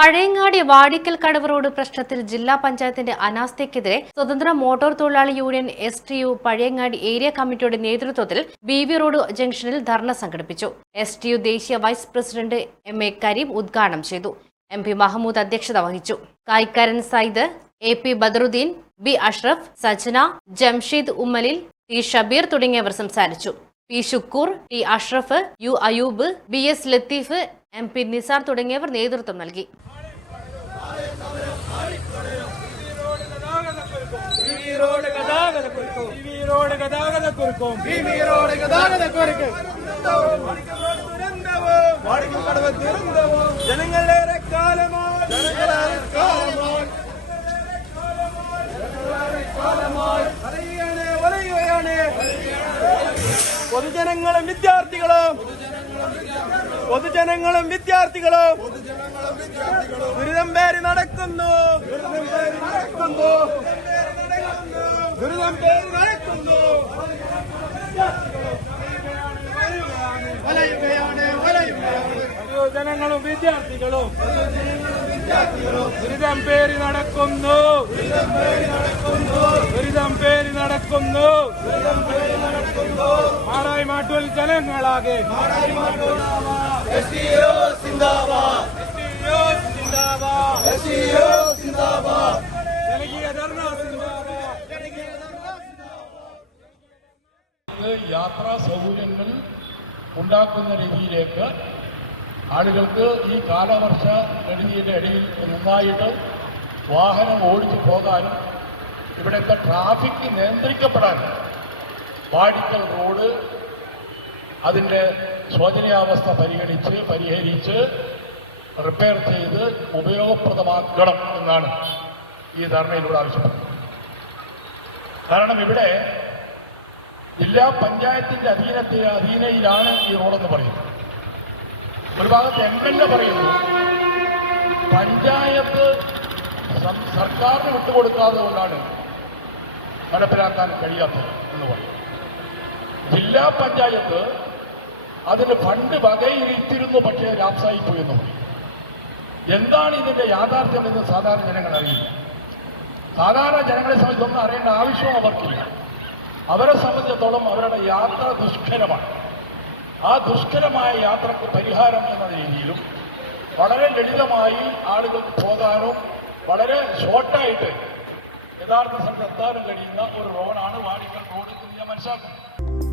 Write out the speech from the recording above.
പഴയങ്ങാടി വാടിക്കൽ കടവ് road പ്രശ്നത്തിൽ ജില്ലാ പഞ്ചായത്തിന്റെ അനാസ്ഥയ്ക്കെതിരെ സ്വതന്ത്ര മോട്ടോർ തൊഴിലാളി യൂണിയൻ STU പഴയങ്ങാടി ഏരിയ കമ്മിറ്റിയുടെ നേതൃത്വത്തിൽ BV റോഡ് ജംഗ്ഷനിൽ ധർണ സംഘടിപ്പിച്ചു. STU ദേശീയ വൈസ് പ്രസിഡന്റ് MA കരീം ഉദ്ഘാടനം ചെയ്തു. MP മഹമ്മൂദ് അധ്യക്ഷത വഹിച്ചു. കായിക്കാരൻ Sayyid, AP Badaruddin, B Ashraf, Sajna, Jamsheed ഉമ്മലിൽ, T Shabeer തുടങ്ങിയവർ സംസാരിച്ചു. P Shukkur, T Ashraf, U Ayub, BS Latheef, MP Nisar തുടങ്ങിയവർ നേതൃത്വം നൽകി. പൊതുജനങ്ങളും വിദ്യാർത്ഥികളും ദുരിതം പേരി നടക്കുന്നു. ജനങ്ങളും വിദ്യാർത്ഥികളും ദുരിതം പേരി നടക്കുന്നു. മാടായി മാട്ടൂൽ ജനങ്ങളാകെ ജനകീയ ധർണ യാത്രാ സൗകര്യങ്ങൾ ഉണ്ടാക്കുന്ന രീതിയിലേക്ക് ആളുകൾക്ക് ഈ കാലവർഷ കെടുതിയുടെ ഇടയിൽ നന്നായിട്ട് വാഹനം ഓടിച്ചു പോകാനും ഇവിടുത്തെ ട്രാഫിക് നിയന്ത്രിക്കപ്പെടാനും വാടിക്കൽ റോഡ് അതിൻ്റെ ശോചനീയാവസ്ഥ പരിഹരിച്ച് റിപ്പയർ ചെയ്ത് ഉപയോഗപ്രദമാക്കണം എന്നാണ് ഈ ധർണയിലൂടെ ആവശ്യപ്പെടുന്നത്. കാരണം ഇവിടെ ജില്ലാ പഞ്ചായത്തിൻ്റെ അധീനയിലാണ് ഈ റോഡെന്ന് പറയുന്നത്. ഒരു ഭാഗത്ത് MLA പറയുന്നു പഞ്ചായത്ത് സർക്കാരിന് വിട്ടുകൊടുക്കാതെ കൊണ്ടാണ് നടപ്പിലാക്കാൻ കഴിയാത്തത് എന്ന് പറയും. ജില്ലാ പഞ്ചായത്ത് അതിന് ഫണ്ട് വകയിരുത്തിയിരുന്നു, പക്ഷേ ലാപ്സായിപ്പോയി എന്ന് പറയും. എന്താണ് ഇതിൻ്റെ യാഥാർത്ഥ്യം എന്ന് സാധാരണ ജനങ്ങൾ അറിയില്ല. സാധാരണ ജനങ്ങളെ സംബന്ധിച്ച് ഒന്നും അറിയേണ്ട ആവശ്യവും അവർക്കില്ല. അവരെ സംബന്ധിച്ചിടത്തോളം അവരുടെ യാത്ര ദുഷ്കരമാണ്. ആ ദുഷ്കരമായ യാത്രക്ക് പരിഹാരം എന്ന രീതിയിലും വളരെ ലളിതമായി ആളുകൾക്ക് പോകാനോ വളരെ ഷോർട്ടായിട്ട് യഥാർത്ഥ സ്ഥലത്ത് എത്താനും കഴിയുന്ന ഒരു റോഡാണ് വാടിക്കൽ റോഡ് എന്ന് ഞാൻ മനസ്സിലാക്കുന്നു.